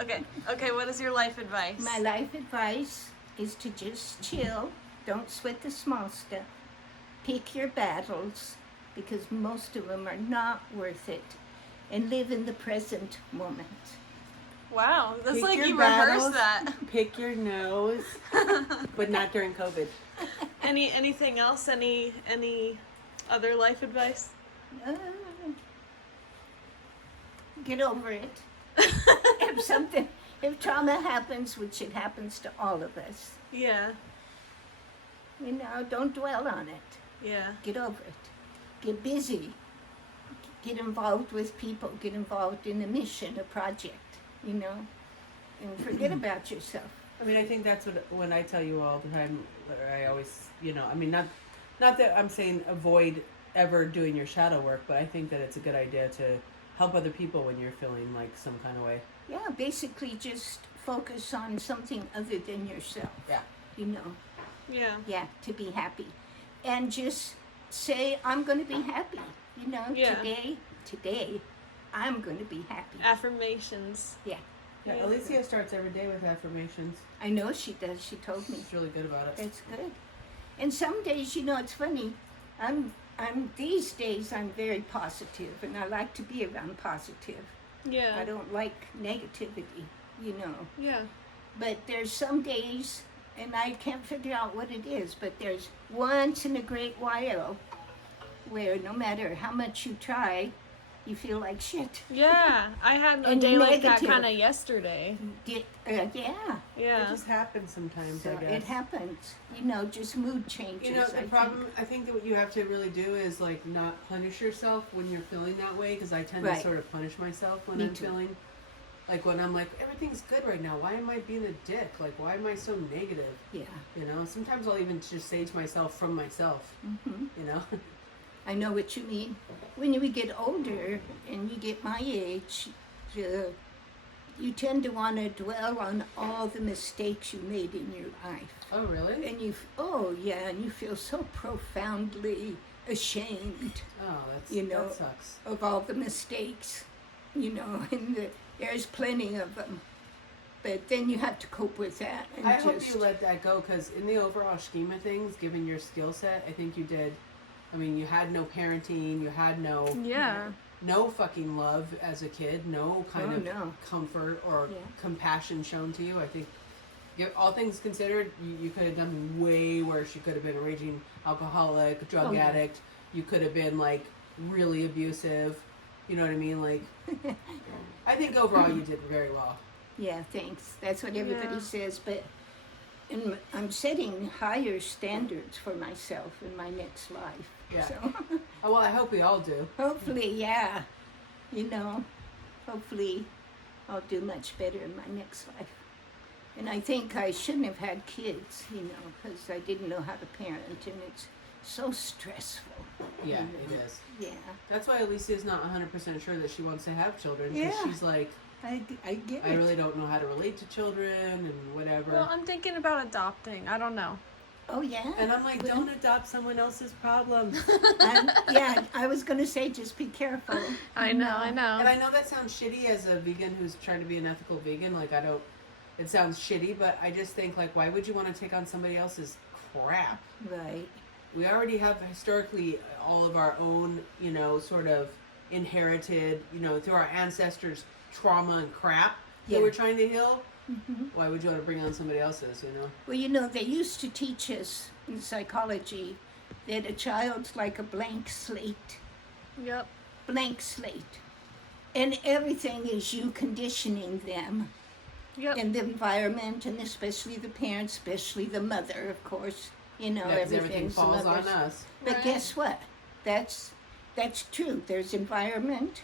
Okay, what is your life advice? My life advice is to just chill. Don't sweat the small stuff. Pick your battles because most of them are not worth it. And live in the present moment. Wow, that's Pick like your you battles, rehearsed that. Pick your nose, but not during COVID. Anything else? Any other life advice? Uh, get over it. If trauma happens, which it happens to all of us, Yeah, don't dwell on it. yeah. Get over it. Get busy. Get involved with people. Get involved in a mission, a project, and forget about yourself. I mean, I think that's when I tell you all the time, I always, I mean, not that I'm saying avoid ever doing your shadow work, but I think that it's a good idea to help other people when you're feeling like some kind of way. Yeah, basically just focus on something other than yourself. Yeah. Yeah. Yeah, to be happy. And just say, I'm going to be happy. Yeah. Today, I'm going to be happy. Affirmations. Yeah. Yeah, Alicia starts every day with affirmations. I know she does. She told me. She's really good about it. That's good. And some days, it's funny. These days I'm very positive, and I like to be around positive. Yeah. I don't like negativity, Yeah. But there's some days, and I can't figure out what it is, but there's once in a great while where no matter how much you try, you feel like shit. Yeah, I had a And day like that negative. kind of yesterday. Yeah. It Yeah. just happens sometimes, So I guess. it happens. Just mood changes. The problem, I think that what you have to really do is like not punish yourself when you're feeling that way, because I tend to Right. sort of punish myself when Me I'm too. feeling like when I'm like, everything's good right now. Why am I being a dick? Like, why am I so negative? Yeah. Sometimes I'll even just say to myself from myself, Hmm. you know? I know what you mean. When we get older and you get my age, you tend to want to dwell on all the mistakes you made in your life. Oh, really? And you feel so profoundly ashamed Oh, that sucks. of all the mistakes, and there's plenty of them. But then you have to cope with that. And I hope you let that go, because in the overall scheme of things, given your skill set, I think you did. I mean, you had no parenting, you had no fucking love as a kid, no kind of comfort or compassion shown to you. I think, all things considered, you could have done way worse. You could have been a raging alcoholic, drug addict. You could have been like really abusive. You know what I mean? Like, I think overall you did very well. Yeah, thanks. That's what everybody says. But I'm setting higher standards for myself in my next life. Yeah. So Oh, well, I hope we all do. hopefully, hopefully I'll do much better in my next life. And I think I shouldn't have had kids, because I didn't know how to parent, and it's so stressful. Yeah, it is. Yeah, That's why Alicia's not 100% sure that she wants to have children. 'Cause Yeah. she's like, I get I it. really don't know how to relate to children and whatever. Well, I'm thinking about adopting. I don't know. Oh, yeah. And I'm like, don't adopt someone else's problems. I was going to say, just be careful. I know. And I know that sounds shitty as a vegan who's trying to be an ethical vegan. Like, it sounds shitty, but I just think, like, why would you want to take on somebody else's crap? Right. We already have historically all of our own, sort of inherited, through our ancestors, trauma and crap that we're trying to heal. Mm-hmm. Why would you want to bring on somebody else's, Well, they used to teach us in psychology that a child's like a blank slate. Yep. Blank slate. And everything is you conditioning them. Yep. And the environment, and especially the parents, especially the mother, of course. Yeah, 'cause everything Everything's the falls on mother's. us. But Right. guess what? That's true. There's environment,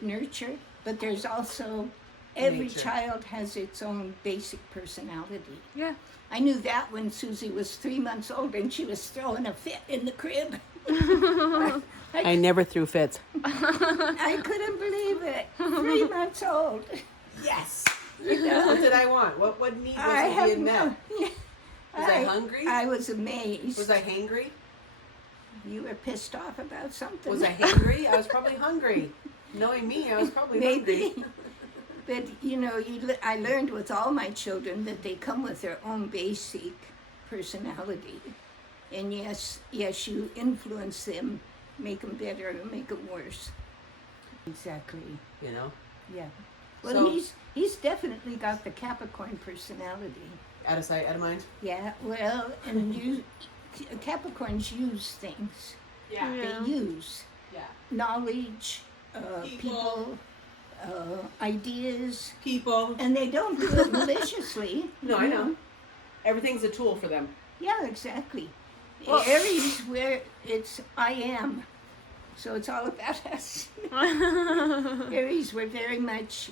nurture, but there's also every Nature. child has its own basic personality. Yeah. I knew that when Susie was 3 months old and she was throwing a fit in the crib. I never threw fits. I couldn't believe it. 3 months old. Yes. What did I want? What need was being met? Was I hungry? I was amazed. Was I hangry? You were pissed off about something. Was I hangry? I was probably hungry. Knowing me, I was probably Maybe. hungry. But I learned with all my children that they come with their own basic personality, and yes, you influence them, make them better or make them worse. Exactly. You know. Yeah. Well, So- he's definitely got the Capricorn personality. Out of sight, out of mind. Yeah. Well, and Capricorns use things. Yeah. Yeah. They use Yeah. knowledge, people, ideas, People. and they don't do it maliciously. No, I know. Everything's a tool for them. Yeah, exactly. Well- Aries, where it's I am, so it's all about us. Aries, we're very much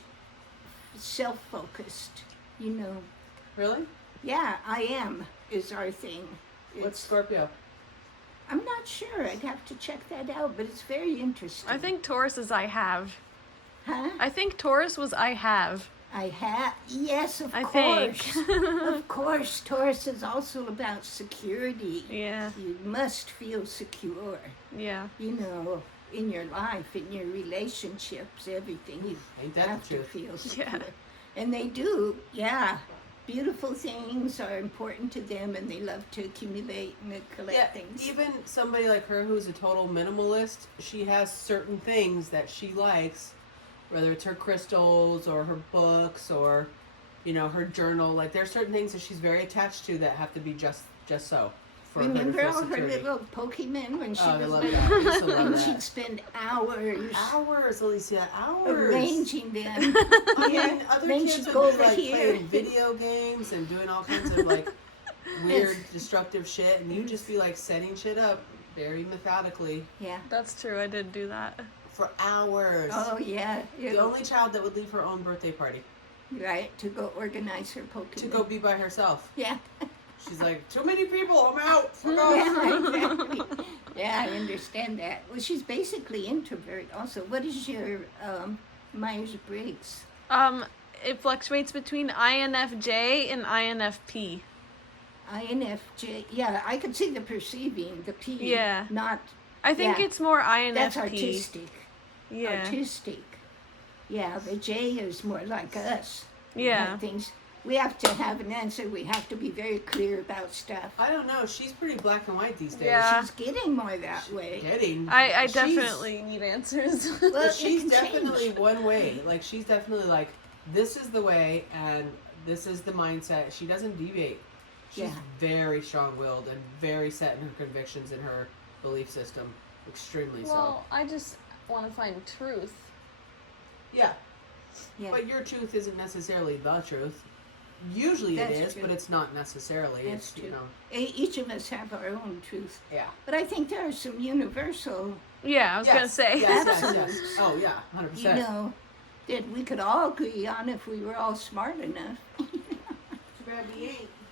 self-focused, Really? Yeah, I am is our thing. What's Scorpio? I'm not sure. I'd have to check that out, but it's very interesting. I think Taurus is I have. Huh? I think Taurus was I have. I have. Yes, of I course. think. Of course, Taurus is also about security. Yeah. You must feel secure, Yeah. in your life, in your relationships, everything. You Ain't that have the to truth? feel secure. Yeah. And they do, yeah. Beautiful things are important to them, and they love to accumulate and collect Yeah, things. even somebody like her who's a total minimalist, she has certain things that she likes, whether it's her crystals or her books or, her journal. Like there's certain things that she's very attached to that have to be just so for her to Remember feel all her security. little Pokemon when she Oh, I was love little? that. I used to love And that. she'd spend hours Hours, Alicia, hours. arranging them. I Yeah. mean, other Then kids she'd would go be over like here. playing video games and doing all kinds of like weird, destructive shit, and you'd just be like setting shit up very methodically Yeah. That's true. I did do that. for hours. Oh, yeah. The only child that would leave her own birthday party Right, to go organize her Pokemon. to go be by herself. Yeah. She's like, too many people, I'm out. Fuck off. Yeah, exactly. Yeah, I understand that. Well, she's basically introvert also. What is your Myers-Briggs? It fluctuates between INFJ and INFP. INFJ. Yeah, I could see the perceiving, the P. Yeah. Not, I think Yeah. it's more INFP. that's artistic. Yeah. Artistic. Yeah, the J is more like us. We Yeah. have things. We have to have an answer. We have to be very clear about stuff. I don't know. She's pretty black and white these days. Yeah. She's getting more that way. Getting. I She's- definitely need answers. Well, it She's can definitely change. one way. Like she's definitely like, this is the way and this is the mindset. She doesn't deviate. She's Yeah. very strong-willed and very set in her convictions and her belief system. Extremely well, I just want to find truth. so. Yeah. Yeah. But your truth isn't necessarily the truth. Usually That's it is, true. but it's not necessarily. That's It's, true. Each of us have our own truth. Yeah. But I think there are some universal, Yeah, I was gonna say. Yes, Absolutes. yes. Oh, yeah. 100%. that we could all agree on if we were all smart enough.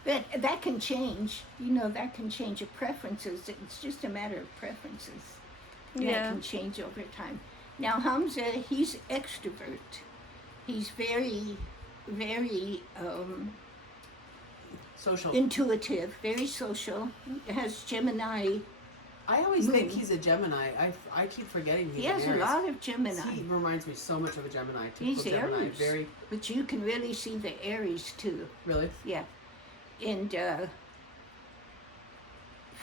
But that can change. That can change your preferences. It's just a matter of preferences. That Yeah. can change over time. Now, Hamza, he's extrovert. He's very, very Social. intuitive, very social. Has Gemini. I always think Moon. he's a Gemini. I keep forgetting he's He has an a Aries. lot of Gemini. He reminds me so much of a Gemini. He's Typical Gemini. Aries. Very, But you can really see the Aries too. really. Yeah. And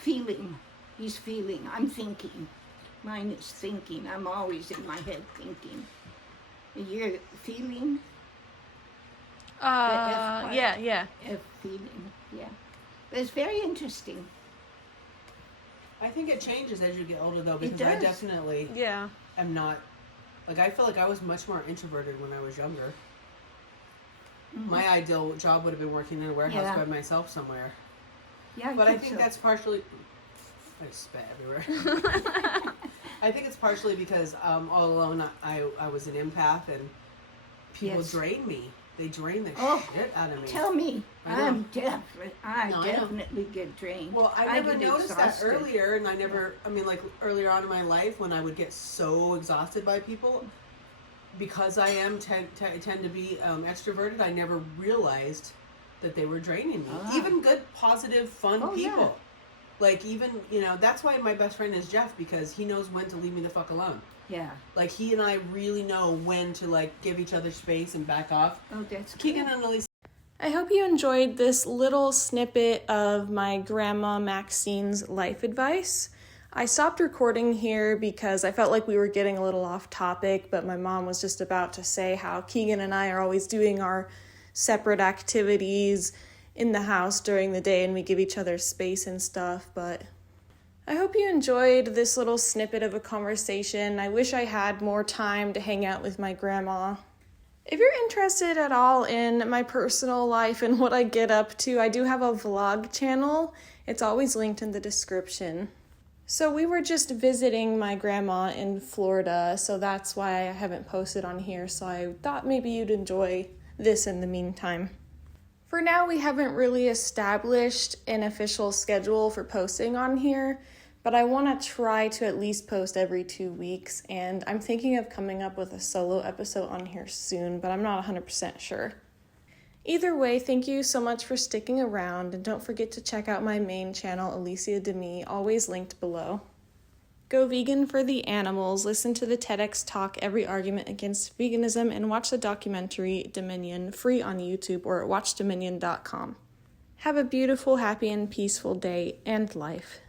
feeling. He's feeling. I'm thinking. Mine is thinking. I'm always in my head thinking. And you're feeling? part. Yeah. Feeling. Yeah. But it's very interesting. I think it changes as you get older, though, because does. I definitely Yeah. am not. Like, I feel like I was much more introverted when I was younger. My ideal job would have been working in a warehouse Yeah. by myself somewhere. Yeah, But I think so. that's partially. I spit everywhere. I think it's partially because all alone I was an empath and people Yes. drain me. They drain the Oh, shit out of me. Tell me. I know. I No, I know. definitely get drained. Well, I never get noticed exhausted. that earlier, and I never. I mean, like earlier on in my life, when I would get so exhausted by people, because I am tend to be extroverted. I never realized that they were draining me. Ah. Even good, positive, fun Oh, yeah. people. Like even that's why my best friend is Jeff, because he knows when to leave me the fuck alone. Yeah. Like, he and I really know when to, like, give each other space and back off. Oh, that's Keegan good. and Elise. I hope you enjoyed this little snippet of my grandma Maxine's life advice. I stopped recording here because I felt like we were getting a little off topic, but my mom was just about to say how Keegan and I are always doing our separate activities in the house during the day and we give each other space and stuff, but I hope you enjoyed this little snippet of a conversation. I wish I had more time to hang out with my grandma. If you're interested at all in my personal life and what I get up to, I do have a vlog channel. It's always linked in the description. So we were just visiting my grandma in Florida, so that's why I haven't posted on here, so I thought maybe you'd enjoy this in the meantime. For now, we haven't really established an official schedule for posting on here, but I want to try to at least post every 2 weeks, and I'm thinking of coming up with a solo episode on here soon, but I'm not 100% sure. Either way, thank you so much for sticking around, and don't forget to check out my main channel, Alicia Demi, always linked below. Go vegan for the animals, listen to the TEDx talk Every Argument Against Veganism, and watch the documentary Dominion, free on YouTube or at watchdominion.com. Have a beautiful, happy, and peaceful day and life.